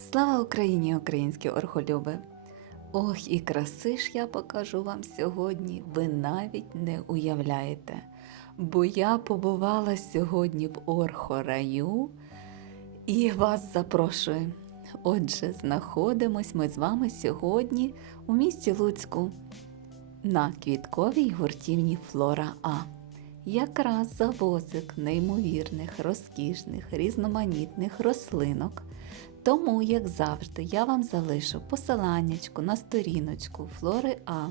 Слава Україні, українські орхолюби! Ох, і краси ж я покажу вам сьогодні, ви навіть не уявляєте. Бо я побувала сьогодні в Орхораю і вас запрошую. Отже, знаходимось ми з вами сьогодні у місті Луцьку на квітковій гуртівні Флора А. Якраз завозик неймовірних, розкішних, різноманітних рослинок. Тому, як завжди, я вам залишу посиланнячку на сторіночку Флори А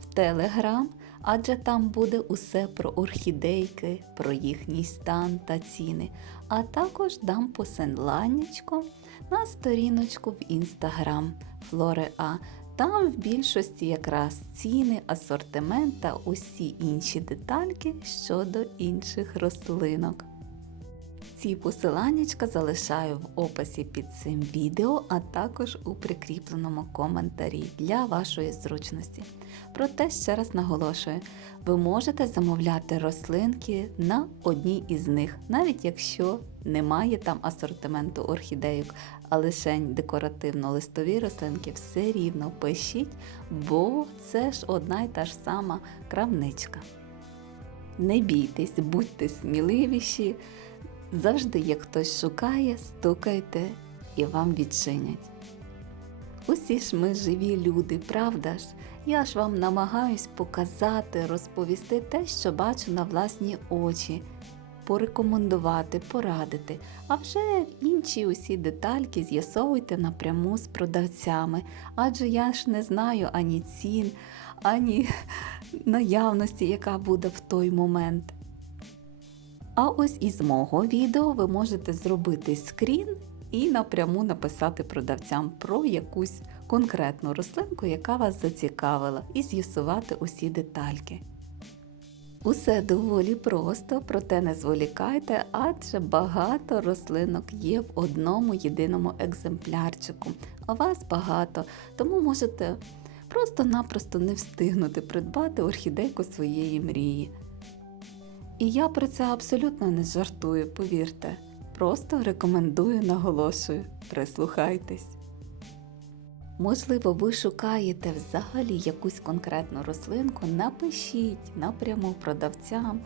в Телеграм, адже там буде усе про орхідейки, про їхній стан та ціни. А також дам посиланнячко на сторіночку в Інстаграм Флори А. Там в більшості якраз ціни, асортимент та усі інші детальки щодо інших рослинок. Ці посиланнячка залишаю в описі під цим відео, а також у прикріпленому коментарі для вашої зручності. Проте ще раз наголошую, ви можете замовляти рослинки на одній із них, навіть якщо немає там асортименту орхідейок, а лише декоративно-листові рослинки, все рівно пишіть, бо це ж одна й та ж сама кравничка. Не бійтесь, будьте сміливіші. Завжди, як хтось шукає, стукайте і вам відчинять. Усі ж ми живі люди, правда ж? Я ж вам намагаюсь показати, розповісти те, що бачу на власні очі, порекомендувати, порадити, а вже інші усі детальки з'ясовуйте напряму з продавцями, адже я ж не знаю ані цін, ані наявності, яка буде в той момент. А ось із мого відео ви можете зробити скрін і напряму написати продавцям про якусь конкретну рослинку, яка вас зацікавила, і з'ясувати усі детальки. Усе доволі просто, проте не зволікайте, адже багато рослинок є в одному єдиному екземплярчику. А вас багато, тому можете просто-напросто не встигнути придбати орхідейку своєї мрії. І я про це абсолютно не жартую, повірте. Просто рекомендую, наголошую, прислухайтесь. Можливо, ви шукаєте взагалі якусь конкретну рослинку, напишіть напряму продавцям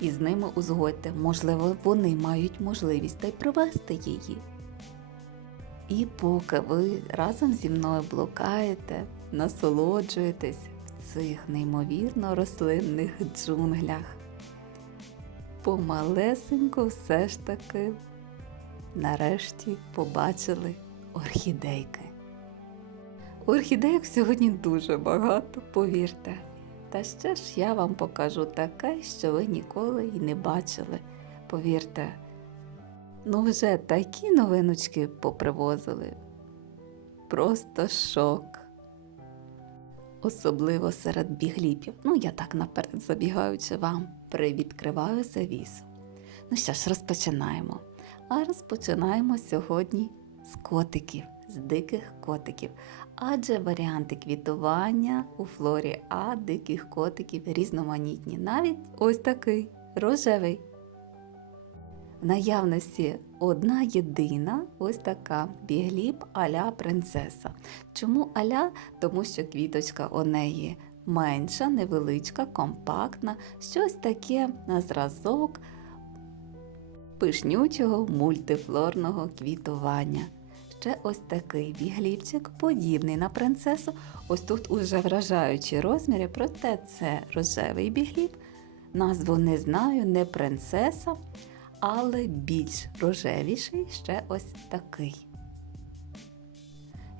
і з ними узгодьте. Можливо, вони мають можливість та й привезти її. І поки ви разом зі мною блукаєте, насолоджуєтесь в цих неймовірно рослинних джунглях помалесенько все ж таки нарешті побачили орхідейки. Орхідейок сьогодні дуже багато, повірте. Та ще ж я вам покажу таке, що ви ніколи й не бачили. Повірте, ну вже такі новиночки попривозили. Просто шок. Особливо серед бігліпів. Ну, я так наперед забігаючи вам, привідкриваю завісу. Ну що ж, розпочинаємо. А розпочинаємо сьогодні з котиків, з диких котиків. Адже варіанти квітування у флорі А диких котиків різноманітні. Навіть ось такий рожевий. В наявності одна єдина ось така бігліб аля принцеса. Чому аля? Тому що квіточка у неї менша, невеличка, компактна, щось таке на зразок пишнючого мультифлорного квітування. Ще ось такий біглівчик, подібний на принцесу. Ось тут уже вражаючі розміри, проте це рожевий бігліб. Назву не знаю, не принцеса але більш рожевіший ще ось такий.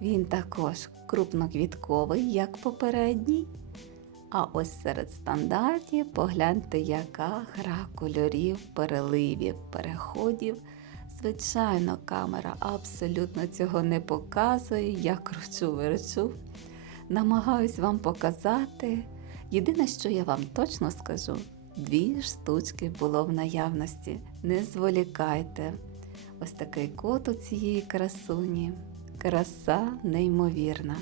Він також крупноквітковий, як попередній. А ось серед стандартів погляньте, яка гра кольорів, переливів, переходів. Звичайно, камера абсолютно цього не показує, я кручу верчу. Намагаюсь вам показати. Єдине, що я вам точно скажу, Дві штучки було в наявності. Не зволікайте. Ось такий кот у цієї красуні. Краса неймовірна.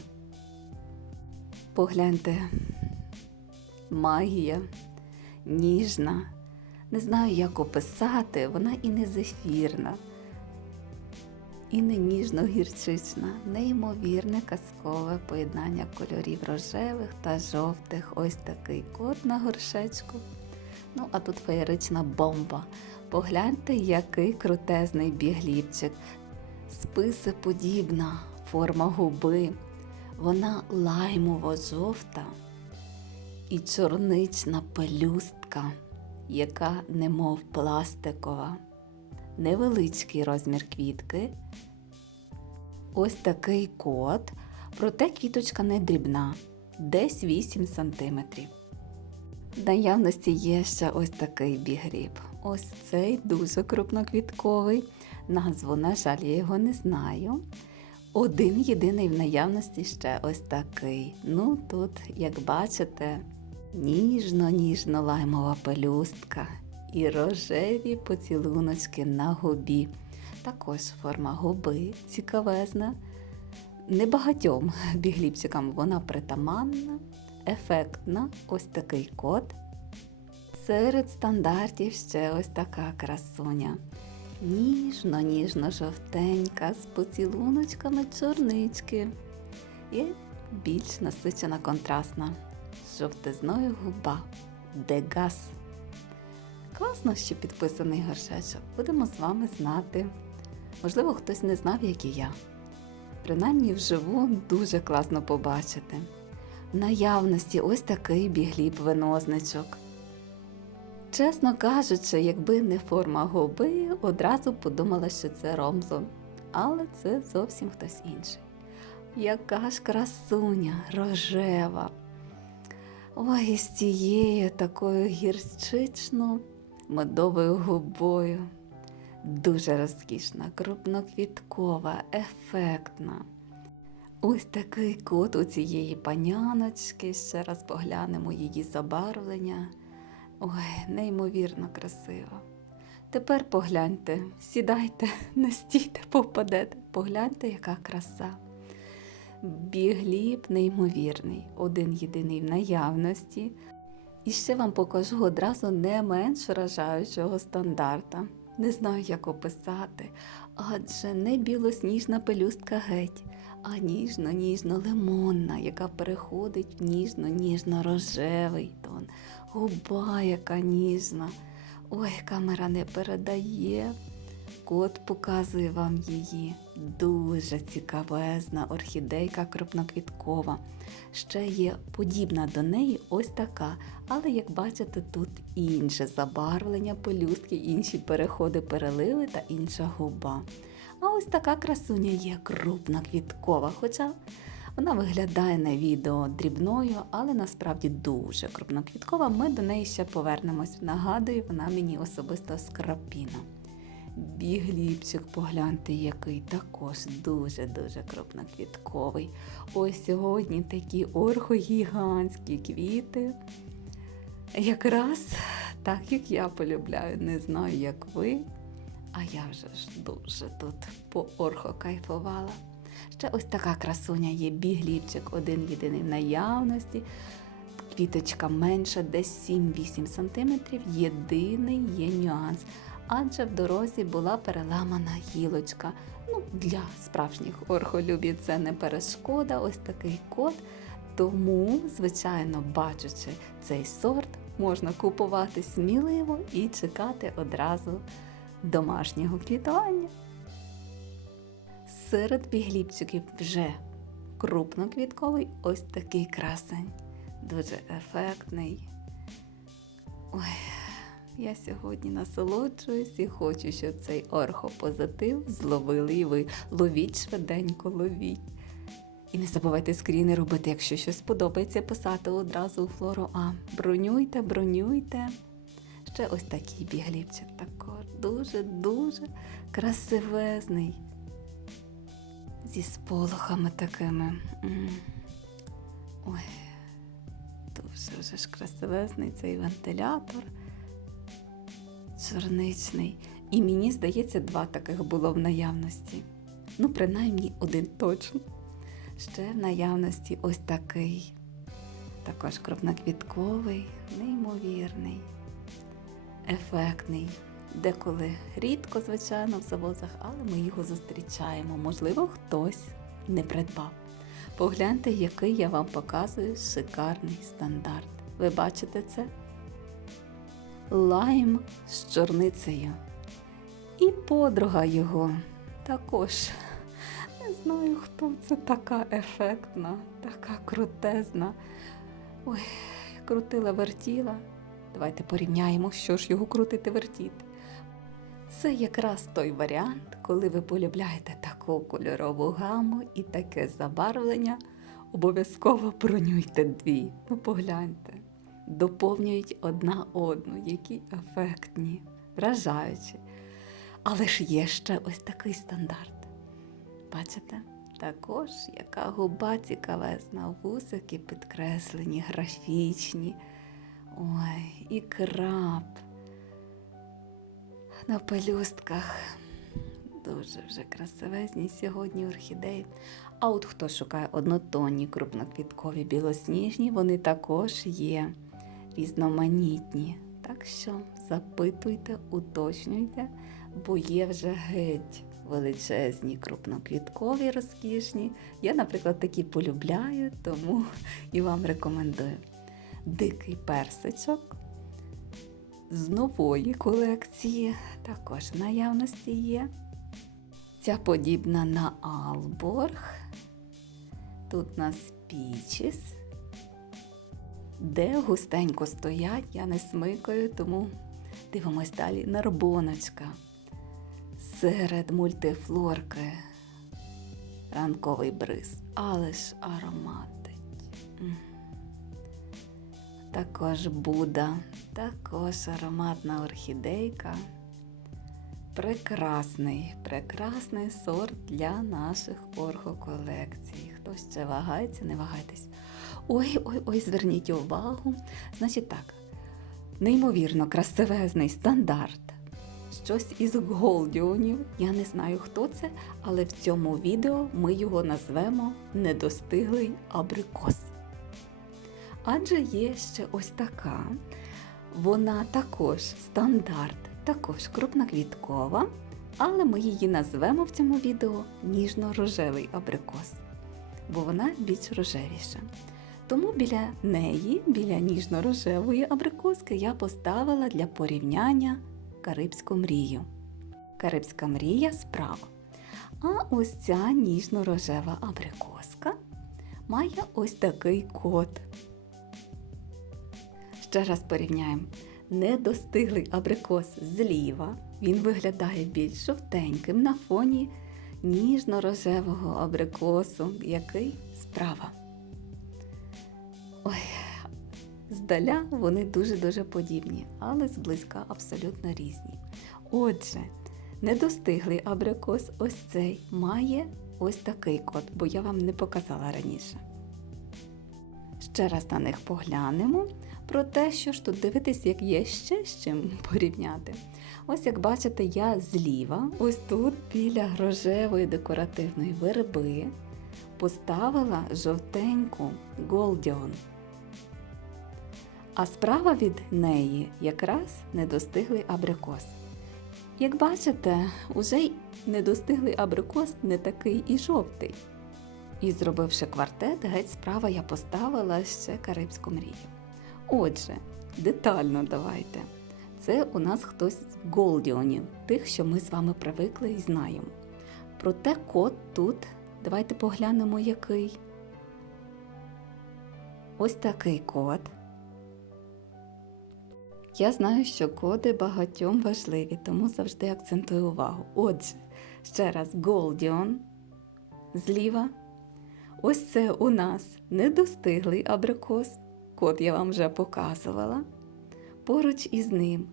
Погляньте, магія, ніжна. Не знаю, як описати, вона і не зефірна. і не ніжно-гірчична, неймовірне казкове поєднання кольорів рожевих та жовтих. Ось такий кот на горшечку. Ну, а тут феєрична бомба. Погляньте, який крутезний бігліпчик. Списеподібна форма губи. Вона лаймово-жовта і чорнична пелюстка, яка немов пластикова. Невеличкий розмір квітки. Ось такий кот, проте квіточка не дрібна, десь 8 см. В наявності є ще ось такий бігріб. Ось цей дуже крупноквітковий. Назву, на жаль, я його не знаю. Один єдиний в наявності ще ось такий. Ну, тут, як бачите, ніжно-ніжно лаймова пелюстка і рожеві поцілуночки на губі. Також форма губи цікавезна. Небагатьом бігліпчикам вона притаманна, ефектна, ось такий кот. Серед стандартів ще ось така красуня. Ніжно-ніжно жовтенька з поцілуночками чорнички. І більш насичена контрастна жовтизною губа Дегас. Класно, що підписаний горшечок. Будемо з вами знати. Можливо, хтось не знав, як і я. Принаймні вживу дуже класно побачити. В наявності ось такий бігліб винозничок. Чесно кажучи, якби не форма губи, одразу подумала, що це ромзон. Але це зовсім хтось інший. Яка ж красуня, рожева. Ой, із цією такою гірчично медовою губою. Дуже розкішна, крупноквіткова, ефектна. Ось такий кот у цієї паняночки. Ще раз поглянемо її забарвлення. Ой, неймовірно красиво. Тепер погляньте, сідайте, не стійте, попадете. Погляньте, яка краса. Бігліб неймовірний, один єдиний в наявності. І ще вам покажу одразу не менш вражаючого стандарта. Не знаю, як описати, адже не білосніжна пелюстка геть, а ніжно-ніжно-лимонна, яка переходить в ніжно-ніжно-рожевий тон. Губа, яка ніжна. Ой, камера не передає. Кот показує вам її. Дуже цікавезна орхідейка крупноквіткова. Ще є подібна до неї ось така, але як бачите, тут інше забарвлення пелюстки, інші переходи переливи та інша губа. А ось така красуня є крупноквіткова, хоча вона виглядає на відео дрібною, але насправді дуже крупноквіткова. Ми до неї ще повернемось. Нагадую, вона мені особисто скрапіна. Бігліпчик, погляньте, який також дуже-дуже крупноквітковий. Ось сьогодні такі орхогігантські квіти. Якраз так, як я полюбляю, не знаю, як ви. А я вже ж дуже тут по орхо кайфувала. Ще ось така красуня є бігліпчик, один єдиний в наявності. Квіточка менша, десь 7-8 см. Єдиний є нюанс. Адже в дорозі була переламана гілочка. Ну, для справжніх орхолюбів це не перешкода, ось такий кот. Тому, звичайно, бачучи цей сорт, можна купувати сміливо і чекати одразу домашнього квітування. Серед бігліпчиків вже крупноквітковий ось такий красень. Дуже ефектний. Ой, я сьогодні насолоджуюсь і хочу, щоб цей орхопозитив зловили і ви. Ловіть швиденько, ловіть. І не забувайте скріни робити, якщо щось сподобається, писати одразу у флору А. Бронюйте, бронюйте. Ще ось такий бігліпчик також. Дуже-дуже красивезний. Зі сполохами такими. Ой, дуже ж красивезний цей вентилятор. Чорничний. І мені здається, два таких було в наявності. Ну, принаймні, один точно. Ще в наявності ось такий. Також крупноквітковий, неймовірний, ефектний. Деколи рідко, звичайно, в завозах, але ми його зустрічаємо. Можливо, хтось не придбав. Погляньте, який я вам показую шикарний стандарт. Ви бачите це? Лайм з чорницею. І подруга його також. Не знаю, хто це така ефектна, така крутезна. Ой, крутила вертіла. Давайте порівняємо, що ж його крутити вертіти. Це якраз той варіант, коли ви полюбляєте таку кольорову гаму і таке забарвлення, обов'язково бронюйте дві. Ну погляньте, доповнюють одна одну, які ефектні, вражаючі. Але ж є ще ось такий стандарт. Бачите? Також яка губа цікавезна, вусики підкреслені, графічні. Ой, і краб на пелюстках. Дуже вже красивезні сьогодні орхідеї. А от хто шукає однотонні крупноквіткові білосніжні, вони також є різноманітні. Так що запитуйте, уточнюйте, бо є вже геть величезні крупноквіткові розкішні. Я, наприклад, такі полюбляю, тому і вам рекомендую. Дикий персичок з нової колекції також в наявності є. Ця подібна на Алборг. Тут у нас пічіс, де густенько стоять, я не смикаю, тому дивимось далі. Нарбоночка. Серед мультифлорки. Ранковий бриз, але ж ароматить. Також Буда, також ароматна орхідейка. Прекрасний, прекрасний сорт для наших орхоколекцій. Хто ще вагається, не вагайтесь. Ой, ой, ой, зверніть увагу. Значить так, неймовірно красивезний стандарт. Щось із голдіонів. Я не знаю, хто це, але в цьому відео ми його назвемо недостиглий абрикос. Адже є ще ось така. Вона також стандарт, також крупноквіткова, але ми її назвемо в цьому відео ніжно-рожевий абрикос, бо вона більш рожевіша. Тому біля неї, біля ніжно-рожевої абрикоски, я поставила для порівняння Карибську мрію. Карибська мрія справа. А ось ця ніжно-рожева абрикоска має ось такий код. Ще раз порівняємо. Недостиглий абрикос зліва. Він виглядає більш жовтеньким на фоні ніжно-рожевого абрикосу, який справа. Ой, здаля вони дуже-дуже подібні, але зблизька абсолютно різні. Отже, недостиглий абрикос ось цей має ось такий код, бо я вам не показала раніше. Ще раз на них поглянемо. Про те, що ж тут дивитись, як є ще з чим порівняти. Ось як бачите, я зліва, ось тут біля рожевої декоративної верби, поставила жовтеньку Голдіон. А справа від неї якраз недостиглий абрикос. Як бачите, уже й недостиглий абрикос не такий і жовтий. І зробивши квартет, геть справа я поставила ще Карибську мрію. Отже, детально давайте. Це у нас хтось з голдіонів, тих, що ми з вами привикли і знаємо. Проте код тут, давайте поглянемо, який. Ось такий код. Я знаю, що коди багатьом важливі, тому завжди акцентую увагу. Отже, ще раз Голдіон зліва. Ось це у нас недостиглий абрикос. Код я вам вже показувала. Поруч із ним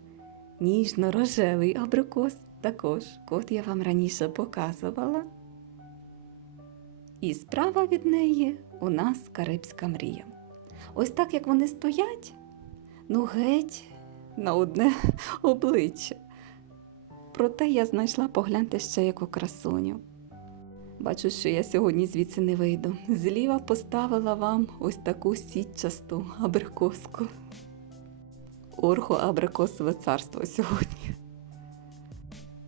ніжно-рожевий абрикос. Також код я вам раніше показувала. І справа від неї у нас Карибська мрія. Ось так як вони стоять, ну геть на одне обличчя. Проте я знайшла погляньте ще яку красуню. Бачу, що я сьогодні звідси не вийду. Зліва поставила вам ось таку сітчасту абрикоску. Орхо абрикосове царство сьогодні.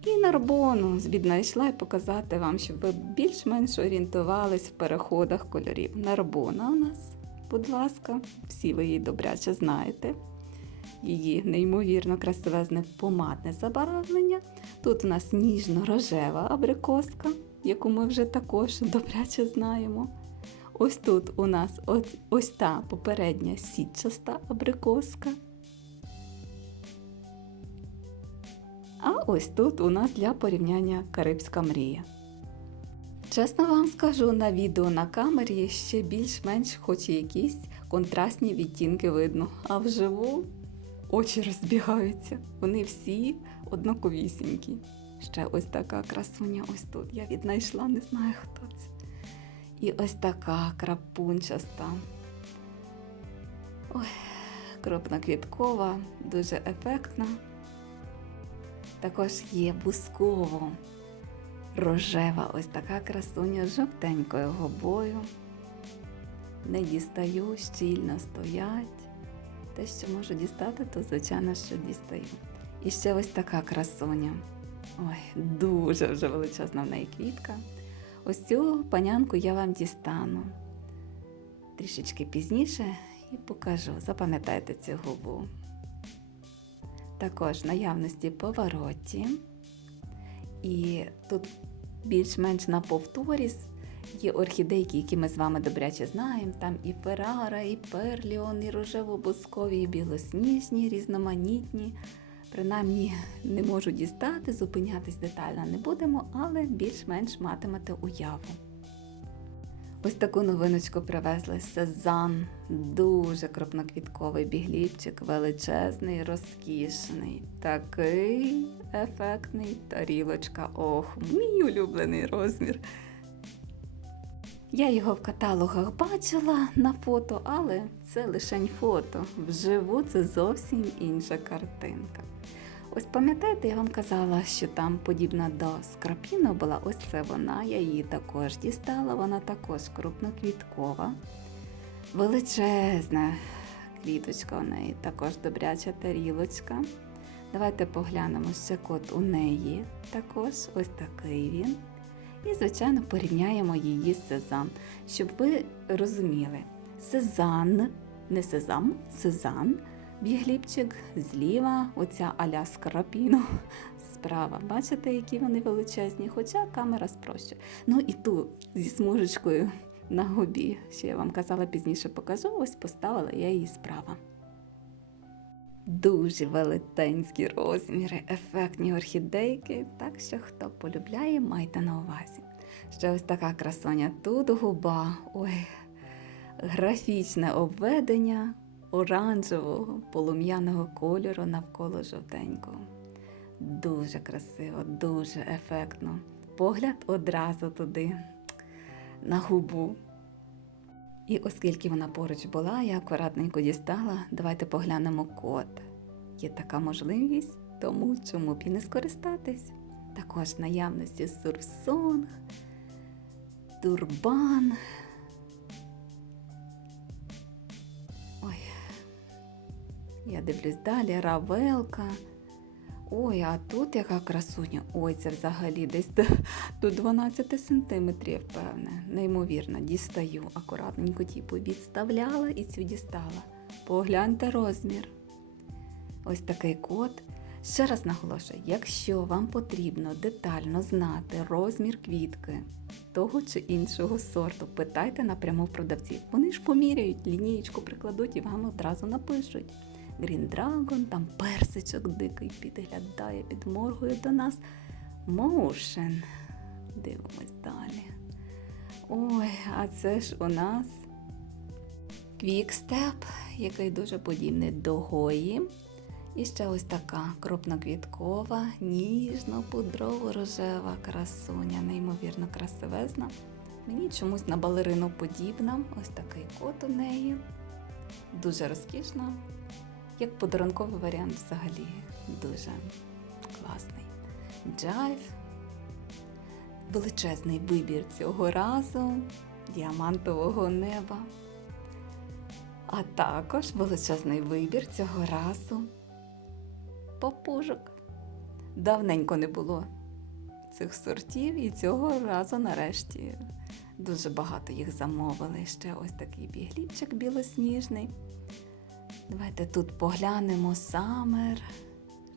І Нарбону віднайшла і показати вам, щоб ви більш-менш орієнтувались в переходах кольорів. Нарбона у нас, будь ласка, всі ви її добряче знаєте. Її неймовірно красивезне помадне забарвлення. Тут у нас ніжно-рожева абрикоска, яку ми вже також добряче знаємо. Ось тут у нас от, ось та попередня сітчаста абрикоска. А ось тут у нас для порівняння Карибська мрія. Чесно вам скажу, на відео на камері ще більш-менш хоч і якісь контрастні відтінки видно, а вживу очі розбігаються. Вони всі однаковісінькі. Ще ось така красуня ось тут. Я віднайшла, не знаю хто це. І ось така крапунчаста. Ой, кропноквіткова, дуже ефектна. Також є бусково рожева, ось така красуня з жовтенькою гобою. Не дістаю, щільно стоять. Те, що можу дістати, то звичайно, що дістаю. І ще ось така красуня. Ой, дуже вже величезна в неї квітка. Ось цю панянку я вам дістану трішечки пізніше і покажу. Запам'ятайте цю губу. Також наявності повороті. І тут більш-менш на повторі є орхідейки, які ми з вами добряче знаємо. Там і Феррара, і Перліон, і рожево-бускові, і білосніжні, різноманітні. Принаймні не можу дістати, зупинятись детально не будемо, але більш-менш матимете уяву. Ось таку новиночку привезли Сезан. Дуже крупноквітковий бігліпчик, величезний, розкішний. Такий ефектний тарілочка. Ох, мій улюблений розмір. Я його в каталогах бачила на фото, але це лишень фото. Вживу це зовсім інша картинка. Ось пам'ятаєте, я вам казала, що там подібна до скрапіно була. Ось це вона. Я її також дістала. Вона також крупноквіткова. Величезна квіточка у неї, також добряча тарілочка. Давайте поглянемо ще код у неї. Також ось такий він. І, звичайно, порівняємо її з сезам, щоб ви розуміли, сезан, не сезам, сезан, бігліпчик зліва, оця аля скрапіно справа. Бачите, які вони величезні, хоча камера спрощує. Ну і ту зі смужечкою на губі, що я вам казала пізніше покажу, ось поставила я її справа. Дуже велетенські розміри, ефектні орхідейки, так що хто полюбляє, майте на увазі. Ще ось така красоня. Тут губа, ой, графічне обведення оранжевого полум'яного кольору навколо жовтенького. Дуже красиво, дуже ефектно. Погляд одразу туди, на губу. І оскільки вона поруч була, я акуратненько дістала. Давайте поглянемо код. Є така можливість, тому чому б і не скористатись. Також наявності сурсонг, турбан. Ой, я дивлюсь далі, равелка. Ой, а тут яка красуня. Ой, це взагалі десь до, до 12 сантиметрів, певне. Неймовірно, дістаю. Акуратненько типу відставляла і цю дістала. Погляньте розмір. Ось такий код. Ще раз наголошую, якщо вам потрібно детально знати розмір квітки того чи іншого сорту, питайте напряму в продавців. Вони ж поміряють, лінієчку прикладуть і вам одразу напишуть. Green Dragon, там персичок дикий підглядає, підморгує до нас. Motion. Дивимось далі. Ой, а це ж у нас Quickstep, який дуже подібний до Гої. І ще ось така крупноквіткова, ніжно-пудрово-рожева красуня, неймовірно красивезна. Мені чомусь на балерину подібна. Ось такий кот у неї. Дуже розкішна. Як подарунковий варіант взагалі дуже класний. Джайв. Величезний вибір цього разу діамантового неба. А також величезний вибір цього разу папужок. Давненько не було цих сортів, і цього разу нарешті дуже багато їх замовили. Ще ось такий бігліпчик білосніжний. Давайте тут поглянемо самер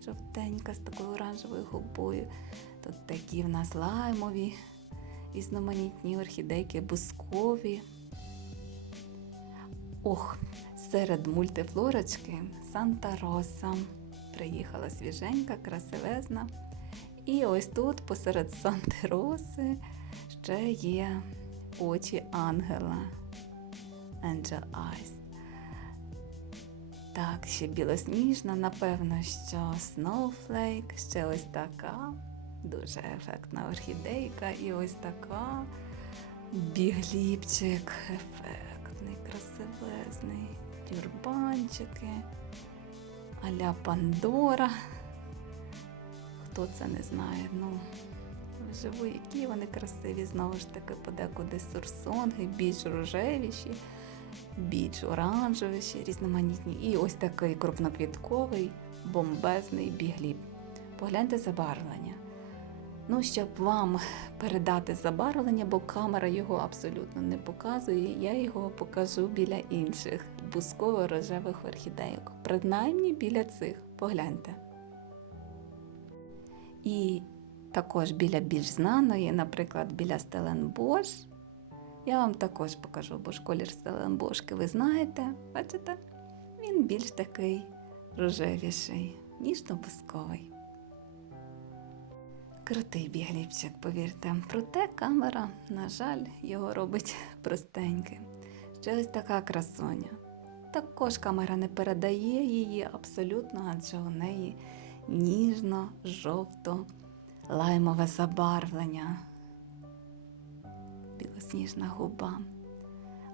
жовтенька з такою оранжевою губою. Тут такі в нас лаймові, різноманітні орхідейки, бускові. Ох, серед мультифлорочки Санта Роса. Приїхала свіженька, красивезна. І ось тут, посеред Санти Роси, ще є очі ангела. Angel Eyes. Так, ще білосніжна, напевно, що Snowflake, ще ось така. Дуже ефектна орхідейка. І ось така бігліпчик. Ефектний, красивезний. Тюрбанчики. Аля Пандора. Хто це не знає? Ну, вживу, які вони красиві, знову ж таки, подекуди сурсонги, більш рожевіші, більш оранжевіші, різноманітні. І ось такий крупноквітковий, бомбезний бігліб. Погляньте забарвлення. Ну, щоб вам передати забарвлення, бо камера його абсолютно не показує, я його покажу біля інших бусково-рожевих орхідейок. Принаймні біля цих. Погляньте. І також біля більш знаної, наприклад, біля Стеленбош. Я вам також покажу, бо ж колір Стеленбошки ви знаєте, бачите? Він більш такий рожевіший, ніжно-бусковий. Крутий бігліпчик, повірте. Проте камера, на жаль, його робить простеньким. Ще ось така красоня. Також камера не передає її абсолютно, адже у неї ніжно-жовто лаймове забарвлення. Білосніжна губа.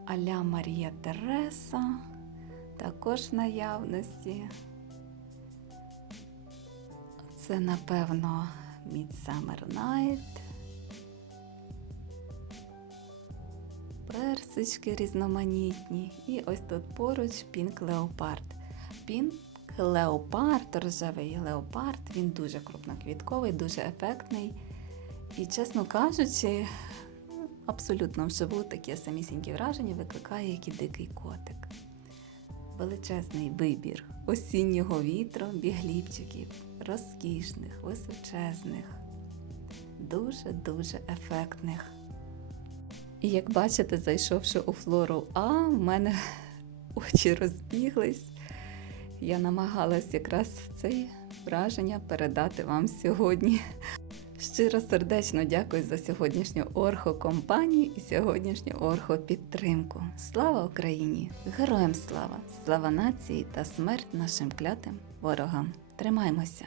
Аля Марія Тереса також в наявності. Це, напевно, Midsummer Night. Персички різноманітні. І ось тут поруч Pink Leopard. Pink Leopard, рожевий леопард, він дуже крупноквітковий, дуже ефектний. І, чесно кажучи, абсолютно вживу таке самісіньке враження викликає як і дикий котик. Величезний вибір осіннього вітру, бігліпчиків, розкішних, височезних, дуже-дуже ефектних. І як бачите, зайшовши у флору А, в мене очі розбіглись. Я намагалась якраз це враження передати вам сьогодні. Щиро сердечно дякую за сьогоднішню орхокомпанію і сьогоднішню орхопідтримку. Слава Україні! Героям слава! Слава нації та смерть нашим клятим ворогам! Тримаймося!